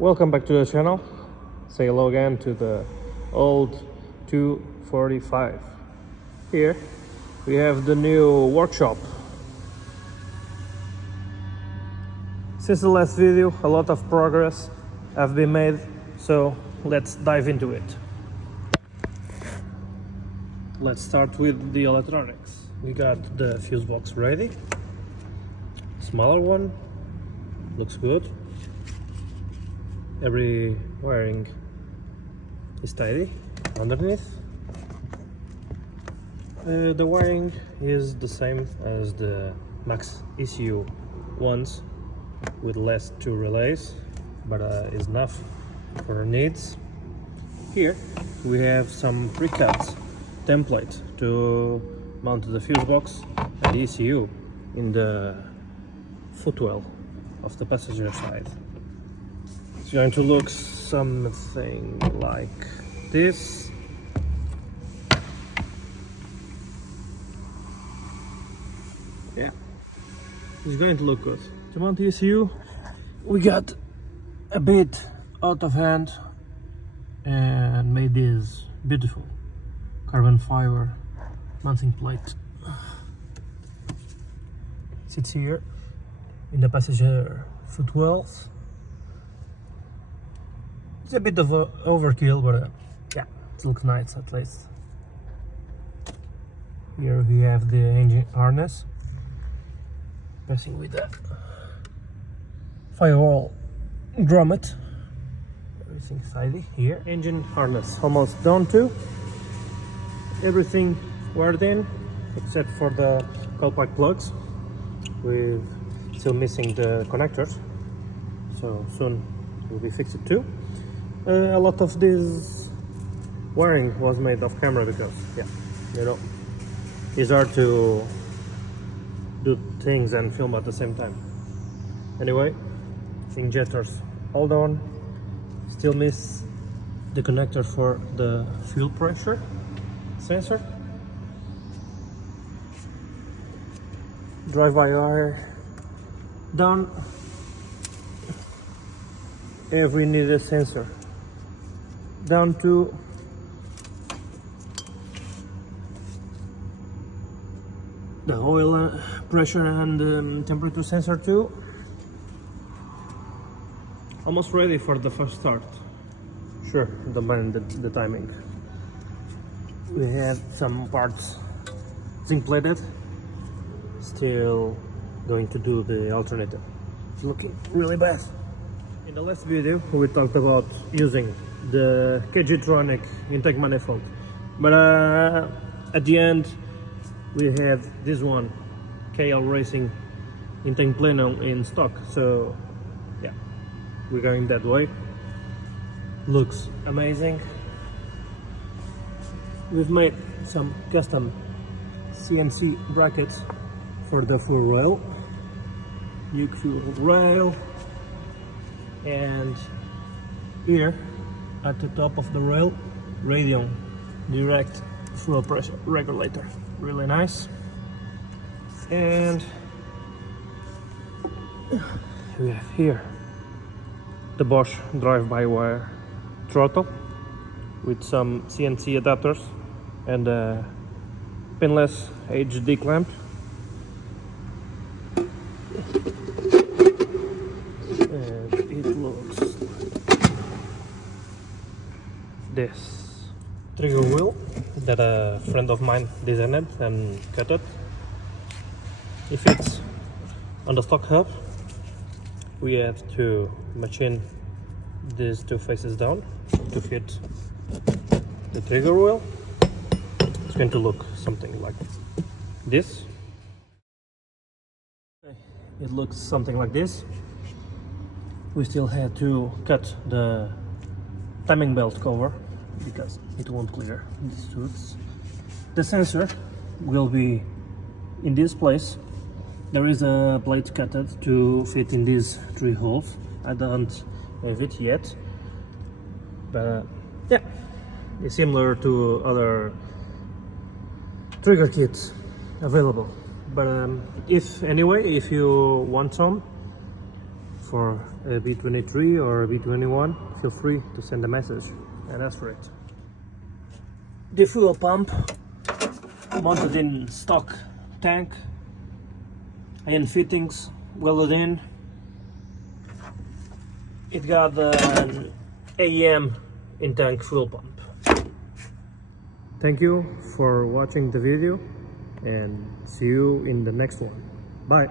Welcome back to the channel. Say hello again to the old 245. Here we have the new workshop. Since the last video, a lot of progress have been made, so let's dive into it. Let's start with the electronics. We got the fuse box ready. Smaller one, looks good. Every wiring is tidy underneath. The wiring is the same as the Max ECU ones, with less two relays, but is enough for our needs. Here we have some pre-cut template to mount the fuse box and the ECU in the footwell of the passenger side. It's going to look something like this. Yeah, it's going to look good. To mount the ECU, we got a bit out of hand and made this beautiful carbon fiber mounting plate. Sits here in the passenger footwells. It's a bit of a overkill, but yeah, it looks nice at least. Here we have the engine harness, passing with that firewall grommet. Everything's tidy here. Engine harness almost done too. Everything wired in except for the coil pipe plugs. We're still missing the connectors, so soon will be fixed too. A lot of this wiring was made off camera because, yeah, you know, it's hard to do things and film at the same time. Anyway, injectors all done. Still miss the connector for the fuel pressure sensor. Drive-by-wire done. Every needed sensor down to the oil pressure and temperature sensor too. Almost ready for the first start. Sure, don't mind the timing. We have some parts zinc plated. Still going to do the alternator. It's looking really bad. In the last video we talked about using the KG-tronic intake manifold, but at the end we have this one, KL Racing intake plano in stock, so yeah, we're going that way. Looks amazing. We've made some custom CNC brackets for the full rail, new fuel rail, and here at the top of the rail, radial direct fuel pressure regulator, really nice. And we have here the Bosch drive-by-wire throttle with some CNC adapters and a pinless HD clamp. And it looks like this. Trigger wheel that a friend of mine designed and cut it. It fits on the stock hub. We have to machine these two faces down to fit the trigger wheel. It's going to look something like this. It looks something like this. We still had to cut the timing belt cover because it won't clear these tooths. The sensor will be in this place. There is a plate cut to fit in these three holes. I don't have it yet, but yeah, it's similar to other trigger kits available. But if you want some, for a B23 or a B21, feel free to send a message and ask for it. The fuel pump mounted in stock tank, iron fittings welded in. It got an AEM in tank fuel pump. Thank you for watching the video and see you in the next one. Bye.